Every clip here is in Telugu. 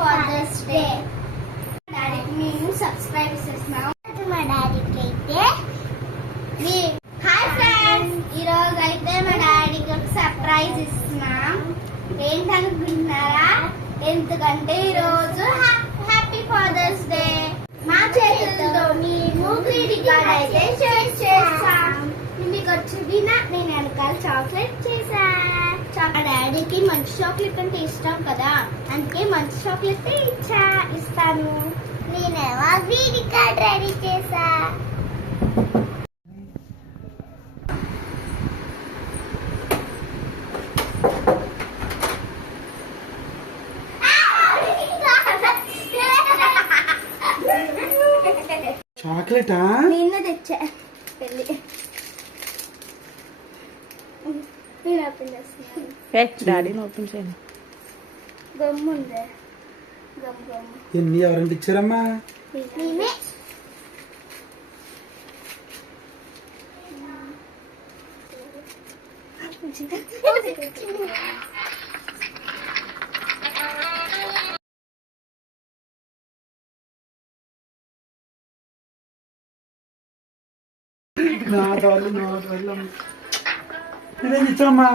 Fathers day. డాడీకి మేము సబ్స్క్రైబ్ చేస్తున్నాం. మా డాడీకి అయితే హాయ్ ఫ్రెండ్స్, ఈరోజు అయితే మా డాడీకి ఒక సర్ప్రైజ్ ఇస్తున్నాం. ఏంటనుకుంటున్నారా? ఎందుకంటే ఈరోజు హ్యాపీ ఫాదర్స్ డే. మా చేతులతో మేము గ్రీటింగ్ కార్డ్ అయితే షేర్ చేస్తాం. మీకు వచ్చిన నేను వెనకాల చాక్లెట్ చేసా. మా డాడీకి మంచి చాక్లెట్ అంటే ఇష్టం కదా, అందుకే మంచి చాక్లెట్ ఇస్తాను. నేనేమో గ్రీటింగ్ కార్డ్ రెడీ చేసా. చాక్లెటా? నిన్న తెచ్చా పెళ్ళి. నేను ఓపెన్ చేస్తున్నాను. డాడీ ఓపెన్ చేయండి. గమ్ము ఉందే, గమ్ము. ఎన్ని ఎవరంటే ఇచ్చారమ్మా? నేనే. ఇదేం ఇచ్చారమ్మా?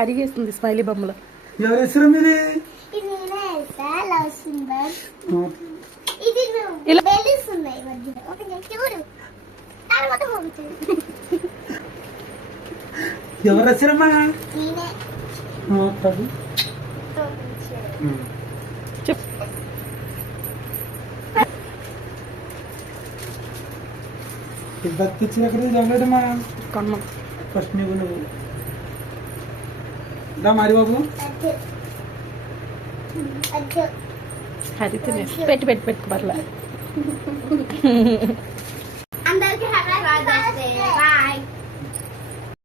అడిగేస్తుంది స్మైలీ బొమ్మలు. ఎవరు ఇచ్చారు మీది? ఎవరు వచ్చారమ్మా? భక్తి ఇచ్చిన చాక్లెటమ్మా. కొన్నాం ఫస్ట్ నువ్వు దా మరి బాబు. అది తినేసి పెట్టి పర్లే.